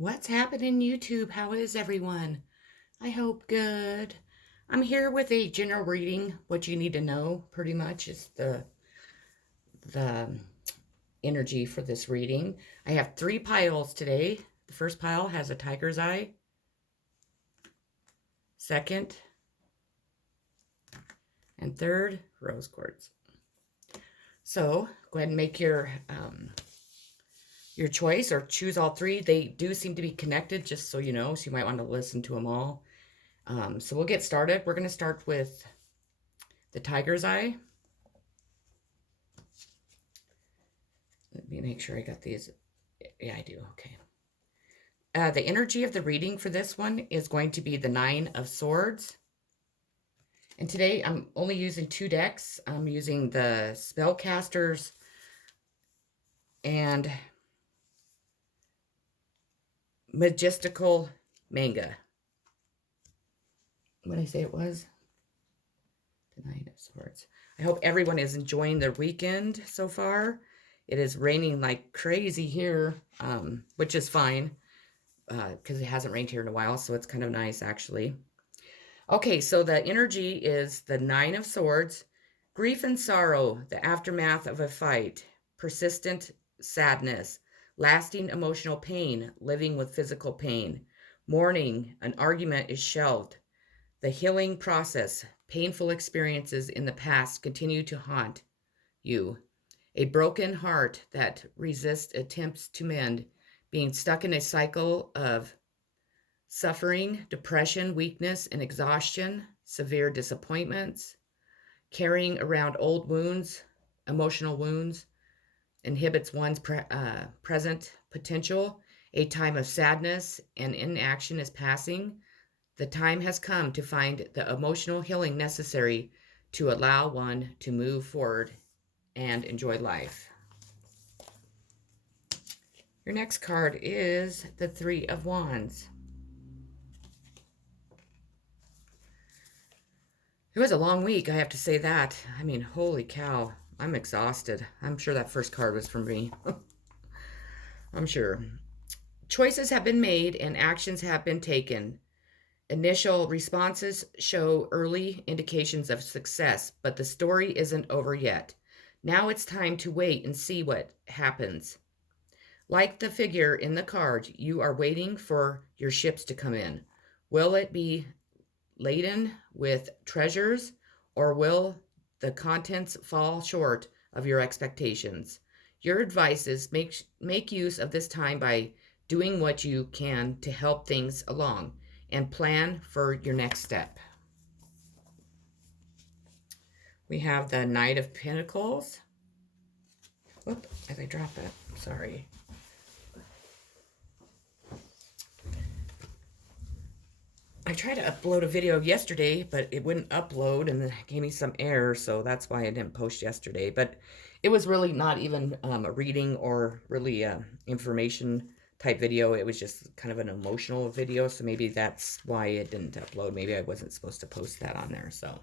What's happening, YouTube? How is everyone? I hope good. I'm here with a general reading. What you need to know, pretty much, is the energy for this reading. I have 3 piles today. The first pile has a tiger's eye. Second and third, rose quartz. So go ahead and make your choice or choose all 3. They do seem to be connected, just so you know. So you might want to listen to them all. So we'll get started. We're going to start with the tiger's eye. Let me make sure I got these. Yeah, I do. Okay. The energy of the reading for this one is going to be the 9 of Swords. And today I'm only using 2 decks. I'm using the Spellcasters and Majestical Manga. What did I say it was? The 9 of Swords. I hope everyone is enjoying their weekend so far. It is raining like crazy here, which is fine because it hasn't rained here in a while, so it's kind of nice, actually. Okay, so the energy is the 9 of Swords, grief and sorrow, the aftermath of a fight, persistent sadness, lasting emotional pain, living with physical pain, mourning, an argument is shelved, the healing process, painful experiences in the past continue to haunt you, a broken heart that resists attempts to mend, being stuck in a cycle of suffering, depression, weakness, and exhaustion, severe disappointments, carrying around old wounds, emotional wounds, inhibits one's present potential, a time of sadness and inaction is passing. The time has come to find the emotional healing necessary to allow one to move forward and enjoy life. Your next card is the 3 of Wands. It was a long week, I have to say that. I mean, holy cow, I'm exhausted. I'm sure that first card was for me. I'm sure. Choices have been made and actions have been taken. Initial responses show early indications of success, but the story isn't over yet. Now it's time to wait and see what happens. Like the figure in the card, you are waiting for your ships to come in. Will it be laden with treasures, or will the contents fall short of your expectations? Your advice is make use of this time by doing what you can to help things along and plan for your next step. We have the Knight of Pentacles. Whoop, as I drop it, sorry. I tried to upload a video yesterday, but it wouldn't upload and it gave me some error, so that's why I didn't post yesterday. But it was really not even a reading or really information type video. It was just kind of an emotional video, so maybe that's why it didn't upload. Maybe I wasn't supposed to post that on there. So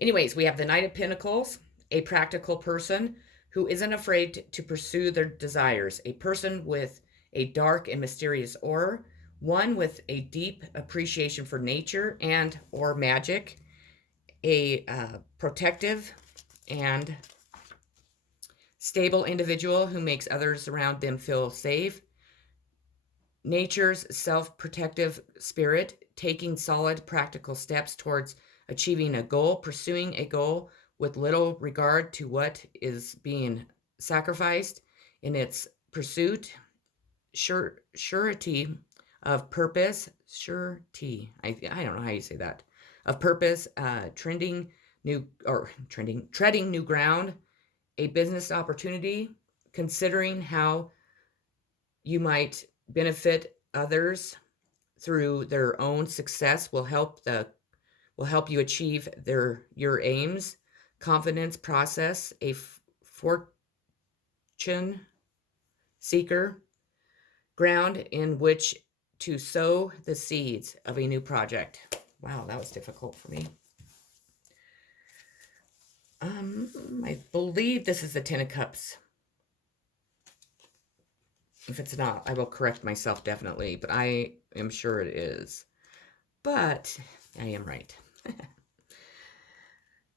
anyways, we have the Knight of Pentacles, a practical person who isn't afraid to pursue their desires, a person with a dark and mysterious aura, one with a deep appreciation for nature and or magic, a protective and stable individual who makes others around them feel safe, nature's self-protective spirit, taking solid practical steps towards achieving a goal, pursuing a goal with little regard to what is being sacrificed in its pursuit, surety of purpose, I don't know how you say that, of purpose, treading new ground, a business opportunity, considering how you might benefit others through their own success will help you achieve your aims, confidence process, a fortune seeker, ground in which to sow the seeds of a new project. Wow, that was difficult for me. I believe this is the 10 of Cups. If it's not, I will correct myself definitely, but I am sure it is. But I am right.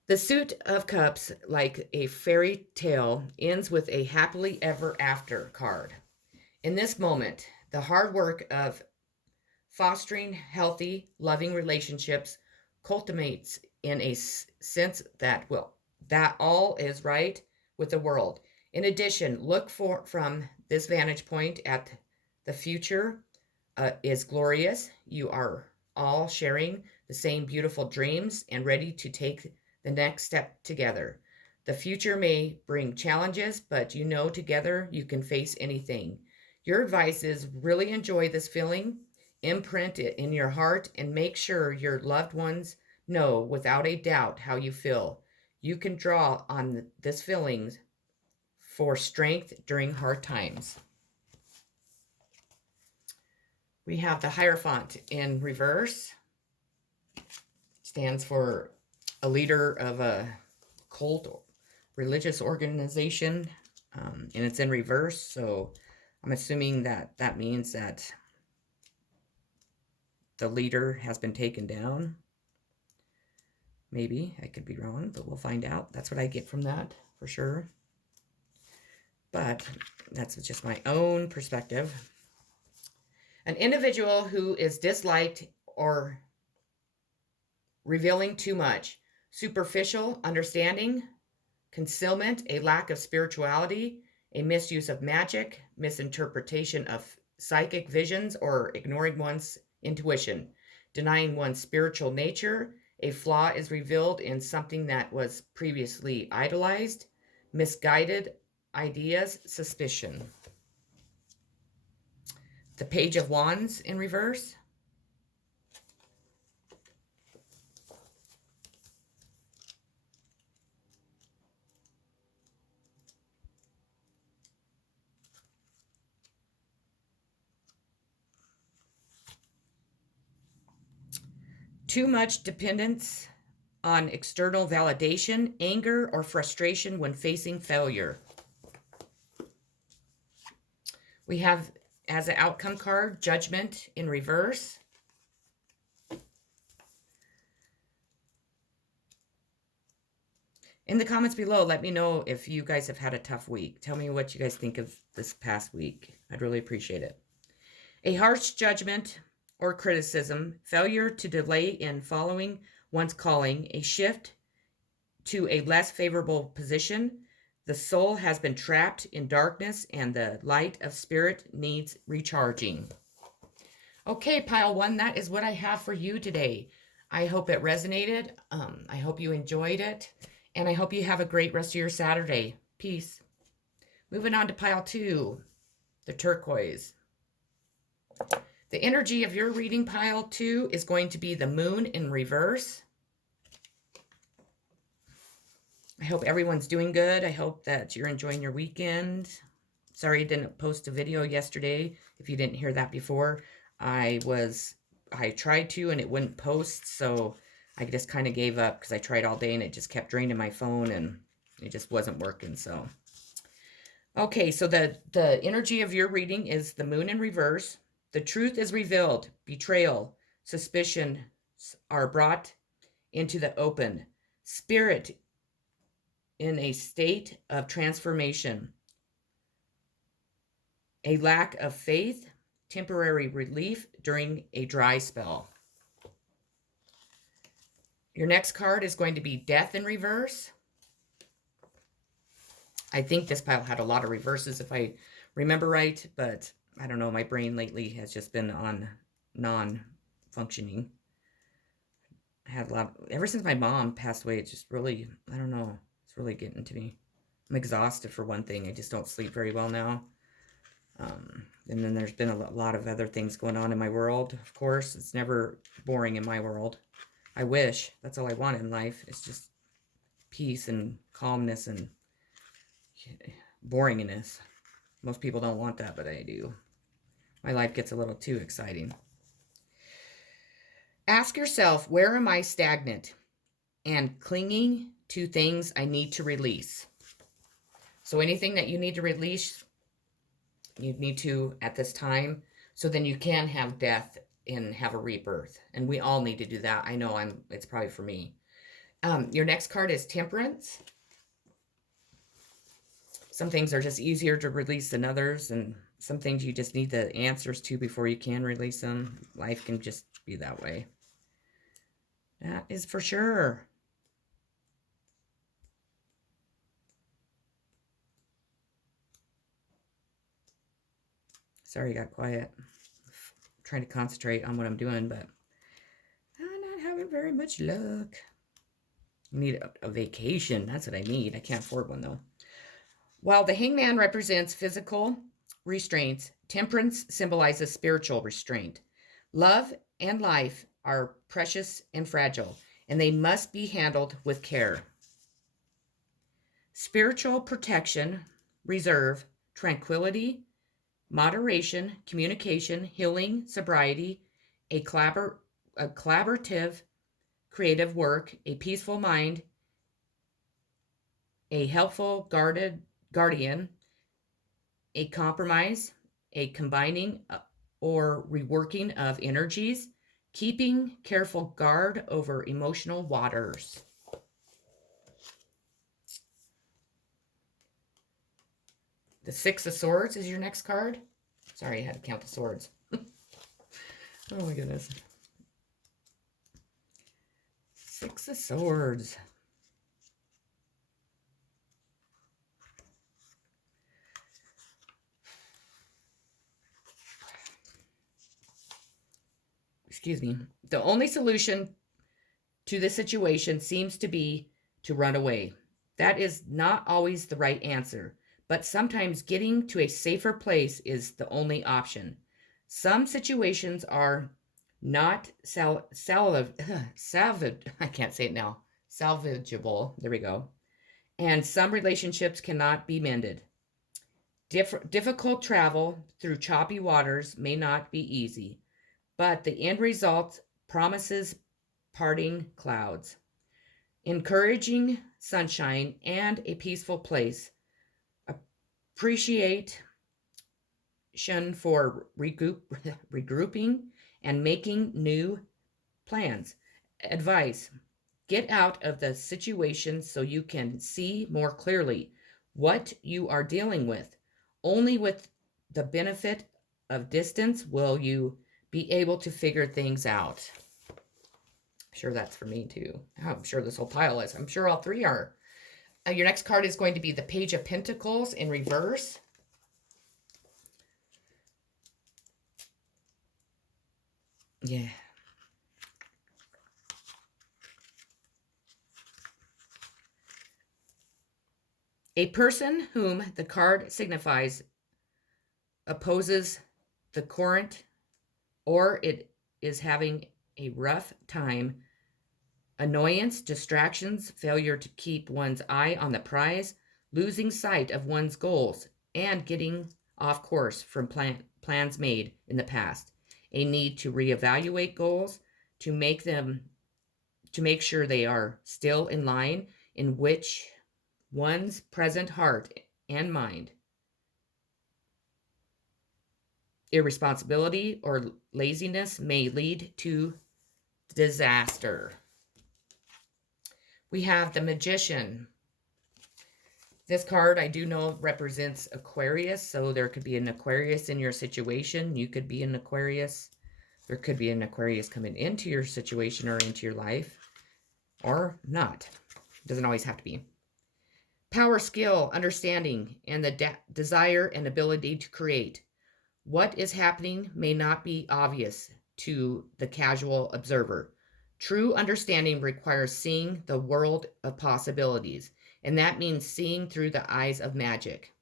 The Suit of Cups, like a fairy tale, ends with a happily ever after card. In this moment, the hard work of fostering healthy, loving relationships culminates in a sense that all is right with the world. In addition, look for from this vantage point at the future is glorious. You are all sharing the same beautiful dreams and ready to take the next step together. The future may bring challenges, but you know together you can face anything. Your advice is really enjoy this feeling, imprint it in your heart, and make sure your loved ones know without a doubt how you feel. You can draw on this feeling for strength during hard times. We have the Hierophant in reverse. Stands for a leader of a cult or religious organization, and it's in reverse. So I'm assuming that that means that the leader has been taken down. Maybe. I could be wrong, but we'll find out. That's what I get from that, for sure. But that's just my own perspective. An individual who is disliked or revealing too much, superficial understanding, concealment, a lack of spirituality, a misuse of magic, misinterpretation of psychic visions, or ignoring one's intuition, denying one's spiritual nature. A flaw is revealed in something that was previously idolized, misguided ideas, suspicion. The Page of Wands in reverse. Too much dependence on external validation, anger, or frustration when facing failure. We have, as an outcome card, Judgment in reverse. In the comments below, let me know if you guys have had a tough week. Tell me what you guys think of this past week. I'd really appreciate it. A harsh judgment or criticism, failure to delay in following one's calling, a shift to a less favorable position. The soul has been trapped in darkness and the light of spirit needs recharging. Okay, pile one, that is what I have for you today. I hope it resonated. I hope you enjoyed it. And I hope you have a great rest of your Saturday. Peace. Moving on to pile two, the turquoise. The energy of your reading, pile two, is going to be the moon in reverse. I hope everyone's doing good. I hope that you're enjoying your weekend. Sorry I didn't post a video yesterday. If you didn't hear that before, I tried to and it wouldn't post, so I just kind of gave up because I tried all day and it just kept draining my phone and it just wasn't working. So, okay, so the energy of your reading is the moon in reverse. The truth is revealed. Betrayal, suspicion are brought into the open. Spirit in a state of transformation. A lack of faith, temporary relief during a dry spell. Your next card is going to be Death in reverse. I think this pile had a lot of reverses if I remember right, but I don't know. My brain lately has just been on non-functioning. I had a lot, ever since my mom passed away, it's just really, I don't know, it's really getting to me. I'm exhausted for one thing. I just don't sleep very well now. And then there's been a lot of other things going on in my world. Of course, it's never boring in my world. I wish. That's all I want in life. It's just peace and calmness and boringness. Most people don't want that, but I do. My life gets a little too exciting. Ask yourself, where am I stagnant and clinging to things I need to release? So anything that you need to release, You need to at this time, so then you can have death and have a rebirth. And we all need to do that. I know it's probably for me. Your next card is Temperance. Some things are just easier to release than others, and some things you just need the answers to before you can release them. Life can just be that way. That is for sure. Sorry, I got quiet. I'm trying to concentrate on what I'm doing, but I'm not having very much luck. I need a vacation. That's what I need. I can't afford one, though. While the Hangman represents physical restraints, Temperance symbolizes spiritual restraint. Love and life are precious and fragile, and they must be handled with care. Spiritual protection, reserve, tranquility, moderation, communication, healing, sobriety, a collaborative, creative work, a peaceful mind, a helpful guardian, a compromise, a combining or reworking of energies, keeping careful guard over emotional waters. The Six of Swords is your next card. Sorry, I had to count the swords. Oh my goodness. Six of Swords. Excuse me. The only solution to the situation seems to be to run away. That is not always the right answer, but sometimes getting to a safer place is the only option. Some situations are not salvageable. I can't say it now. Salvageable. There we go. And some relationships cannot be mended. Difficult travel through choppy waters may not be easy, but the end result promises parting clouds, encouraging sunshine and a peaceful place. Appreciation for regrouping and making new plans. Advice: get out of the situation so you can see more clearly what you are dealing with. Only with the benefit of distance will you be able to figure things out. I'm sure that's for me too. I'm sure this whole pile is. I'm sure all three are. Your next card is going to be the Page of Pentacles in reverse. Yeah. A person whom the card signifies opposes the current, or it is having a rough time. Annoyance, distractions, failure to keep one's eye on the prize, losing sight of one's goals, and getting off course from plans made in the past. A need to reevaluate goals, to make sure they are still in line in which one's present heart and mind. Irresponsibility or laziness may lead to disaster. We have the Magician. This card I do know represents Aquarius, so there could be an Aquarius in your situation. You could be an Aquarius. There could be an Aquarius coming into your situation or into your life, or not. It doesn't always have to be. Power, skill, understanding, and the desire and ability to create. What is happening may not be obvious to the casual observer. True understanding requires seeing the world of possibilities, and that means seeing through the eyes of magic.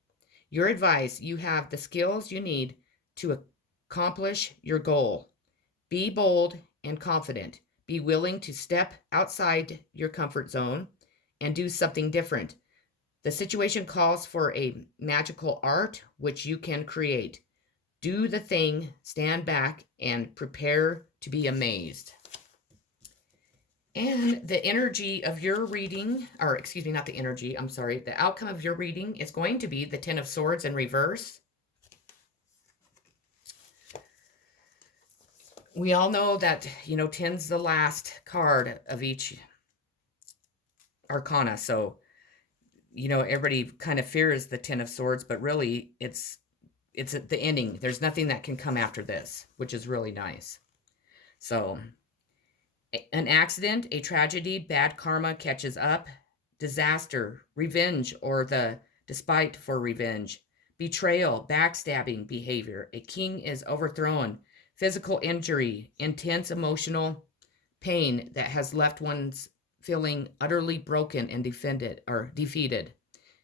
Your advice: you have the skills you need to accomplish your goal. Be bold and confident. Be willing to step outside your comfort zone and do something different. The situation calls for a magical art which you can create. Do the thing, stand back, and prepare to be amazed. And the energy of your reading, or excuse me, not the energy, I'm sorry, the outcome of your reading is going to be the Ten of Swords in reverse. We all know that, 10's the last card of each arcana. So, everybody kind of fears the 10 of swords, but really it's at the ending. There's nothing that can come after this, which is really nice. So, an accident, a tragedy, bad karma catches up, disaster, revenge, or the despite for revenge, betrayal, backstabbing behavior. A king is overthrown, physical injury, intense emotional pain that has left one's feeling utterly broken and defeated.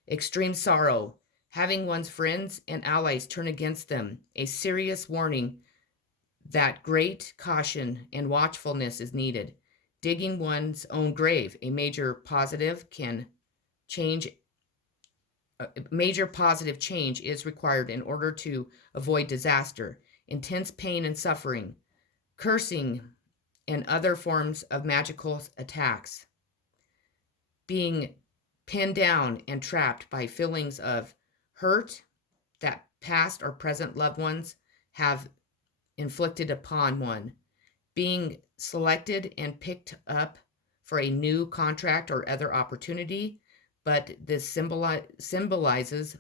Extreme sorrow, having one's friends and allies turn against them. A serious warning that great caution and watchfulness is needed. Digging one's own grave, a change major positive change is required in order to avoid disaster, intense pain and suffering, cursing and other forms of magical attacks, being pinned down and trapped by feelings of hurt that past or present loved ones have inflicted upon one, being selected and picked up for a new contract or other opportunity, but this symbolizes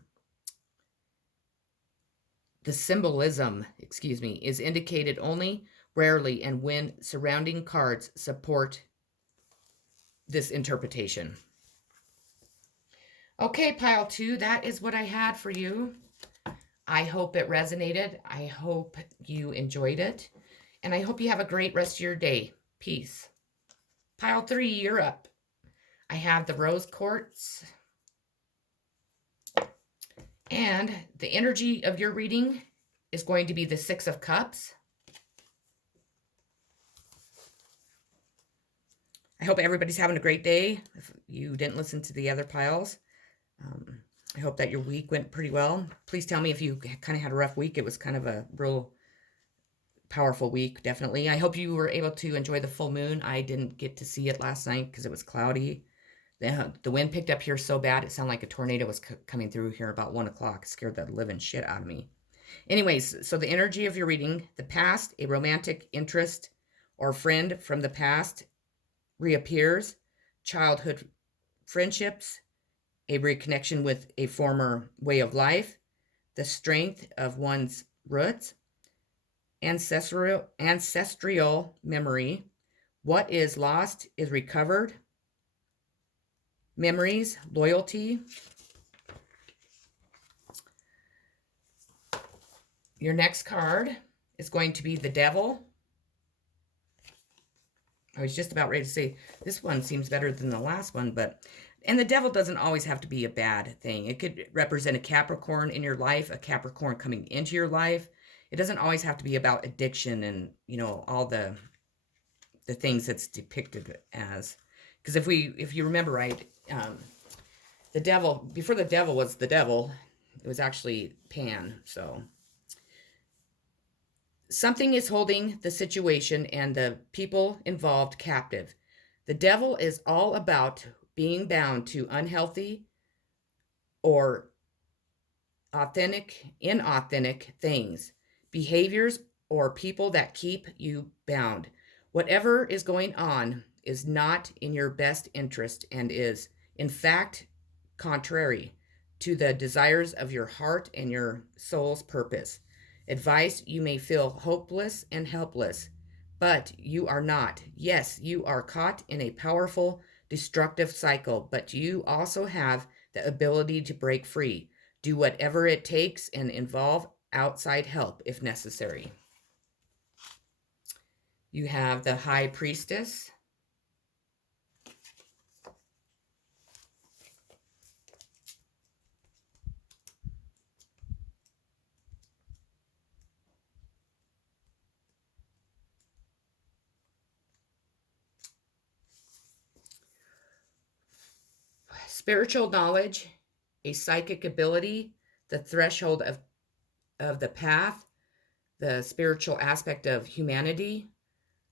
the symbolism, is indicated only rarely and when surrounding cards support this interpretation. Okay, pile 2, that is what I had for you. I hope it resonated. I hope you enjoyed it. And I hope you have a great rest of your day. Peace. Pile 3, you're up. I have the rose quartz. And the energy of your reading is going to be the 6 of Cups. I hope everybody's having a great day. If you didn't listen to the other piles, I hope that your week went pretty well. Please tell me if you kind of had a rough week. It was kind of a real powerful week, definitely. I hope you were able to enjoy the full moon. I didn't get to see it last night because it was cloudy. The wind picked up here so bad, it sounded like a tornado was coming through here about 1 o'clock. It scared the living shit out of me. Anyways, so the energy of your reading, the past, a romantic interest or friend from the past reappears, childhood friendships, a reconnection with a former way of life, the strength of one's roots, ancestral memory, what is lost is recovered, memories, loyalty. Your next card is going to be the Devil. I was just about ready to say this one seems better than the last one, and the Devil doesn't always have to be a bad thing. It could represent a Capricorn in your life, a Capricorn coming into your life. It doesn't always have to be about addiction and, all the things that's depicted as. Because if you remember right, the devil, before the devil was the devil, it was actually Pan. So something is holding the situation and the people involved captive. The devil is all about being bound to unhealthy or inauthentic things, behaviors, or people that keep you bound. Whatever is going on is not in your best interest and is, in fact, contrary to the desires of your heart and your soul's purpose. Advice, you may feel hopeless and helpless, but you are not. Yes, you are caught in a powerful, destructive cycle, but you also have the ability to break free. Do whatever it takes and involve outside help if necessary. You have the High Priestess. Spiritual knowledge, a psychic ability, the threshold of the path, the spiritual aspect of humanity,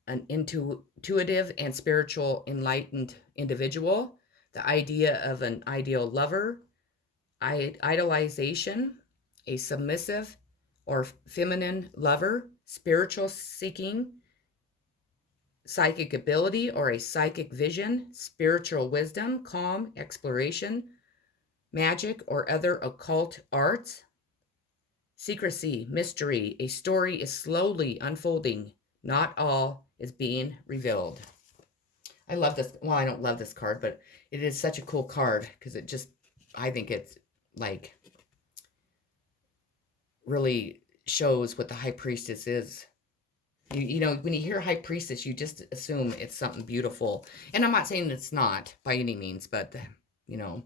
an intuitive and spiritual enlightened individual, the idea of an ideal lover, idolization, a submissive or feminine lover, spiritual seeking, psychic ability or a psychic vision, spiritual wisdom, calm, exploration, magic, or other occult arts. Secrecy, mystery, a story is slowly unfolding. Not all is being revealed. I love this. Well, I don't love this card, but it is such a cool card because it just, I think it's like really shows what the High Priestess is. You know, when you hear High Priestess, you just assume it's something beautiful. And I'm not saying it's not by any means, but, you know.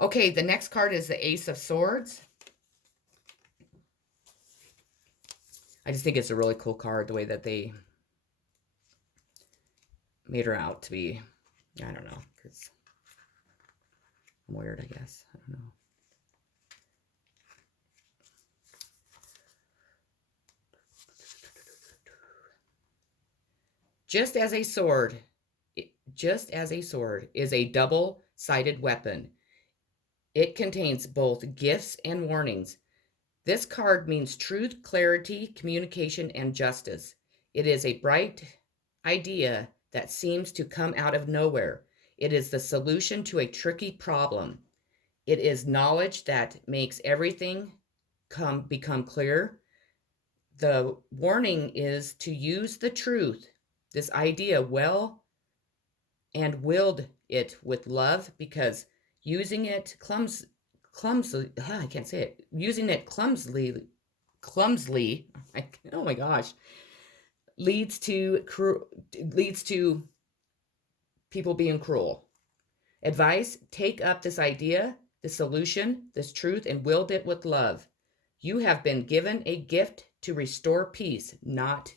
Okay, the next card is the Ace of Swords. I just think it's a really cool card, the way that they made her out to be. I don't know, because I'm weird, I guess. I don't know. Just as a sword is a double-sided weapon, it contains both gifts and warnings. This card means truth, clarity, communication, and justice. It is a bright idea that seems to come out of nowhere. It is the solution to a tricky problem. It is knowledge that makes everything become clear. The warning is to use the truth, this idea, well, and wield it with love, because using it clumsily, I can't say it, using it clumsily, oh my gosh, leads to people being cruel. Advice: take up this idea, the solution, this truth, and wield it with love. You have been given a gift to restore peace, not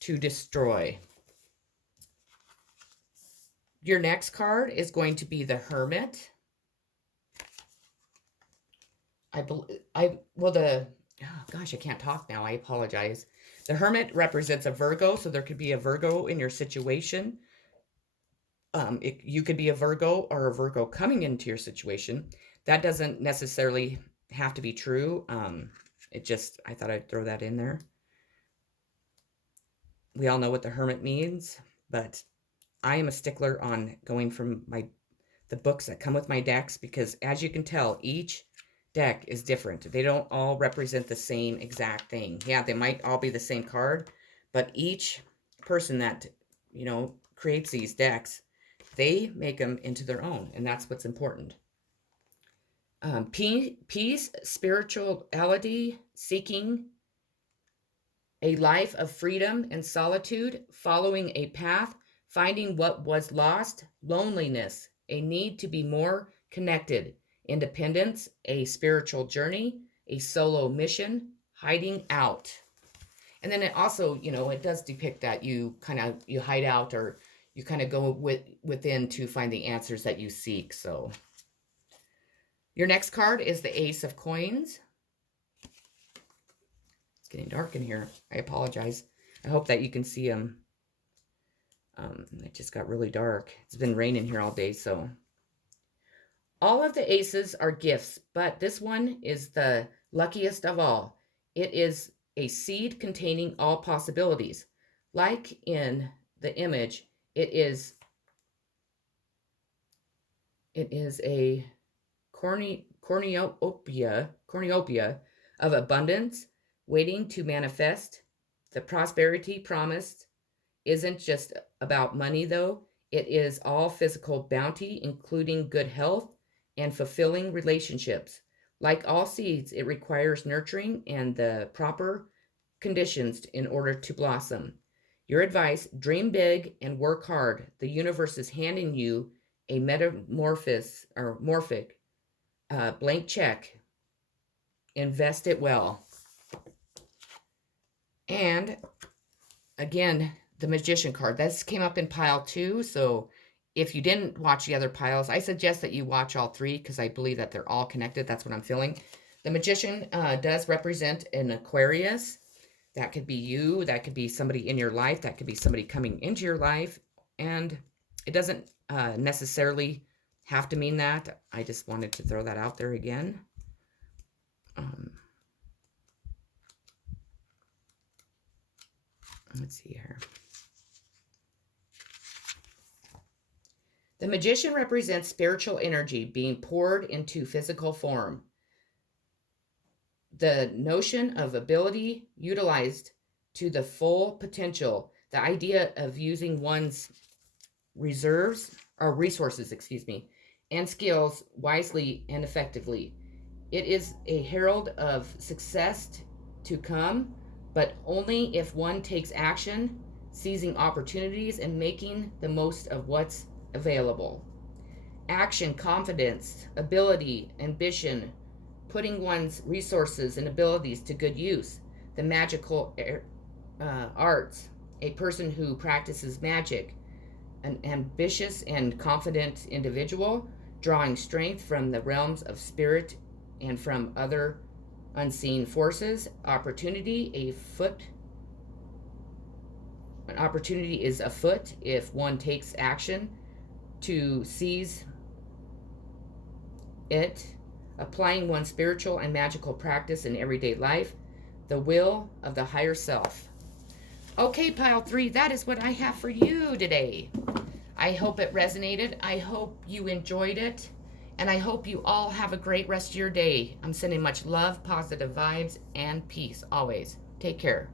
to destroy. Your next card is going to be the Hermit. Oh gosh, I can't talk now. I apologize. The Hermit represents a Virgo, so there could be a Virgo in your situation. You could be a Virgo or a Virgo coming into your situation. That doesn't necessarily have to be true. I thought I'd throw that in there. We all know what the Hermit means, but I am a stickler on going from the books that come with my decks, because as you can tell, each deck is different. They don't all represent the same exact thing. Yeah, they might all be the same card, but each person that, you know, creates these decks, they make them into their own, and that's what's important. Peace, spirituality, seeking a life of freedom and solitude, following a path, finding what was lost, loneliness, a need to be more connected, independence, a spiritual journey, a solo mission, hiding out. And then it also, you know, it does depict that you hide out, or you kind of go within to find the answers that you seek. So your next card is the Ace of Coins. It's getting dark in here. I apologize. I hope that you can see them. It just got really dark. It's been raining here all day, so. All of the aces are gifts, but this one is the luckiest of all. It is a seed containing all possibilities. Like in the image, it is a cornucopia of abundance waiting to manifest. The prosperity promised isn't just about money, though. It is all physical bounty, including good health and fulfilling relationships. Like all seeds, it requires nurturing and the proper conditions in order to blossom. Your advice: dream big and work hard. The universe is handing you a morphic blank check. Invest it well. And again, the Magician card. This came up in pile 2, so if you didn't watch the other piles, I suggest that you watch all 3, because I believe that they're all connected. That's what I'm feeling. The Magician does represent an Aquarius. That could be you. That could be somebody in your life. That could be somebody coming into your life. And it doesn't necessarily have to mean that. I just wanted to throw that out there again. Let's see here. The Magician represents spiritual energy being poured into physical form. The notion of ability utilized to the full potential, the idea of using one's resources, and skills wisely and effectively. It is a herald of success to come, but only if one takes action, seizing opportunities and making the most of what's available. Action, confidence, ability, ambition, putting one's resources and abilities to good use. The magical arts, a person who practices magic, an ambitious and confident individual, drawing strength from the realms of spirit and from other unseen forces. An opportunity is afoot if one takes action to seize it, applying one's spiritual and magical practice in everyday life. The will of the higher self. Okay, pile 3, that is what I have for you today. I hope it resonated. I hope you enjoyed it. And I hope you all have a great rest of your day. I'm sending much love, positive vibes, and peace always. Take care.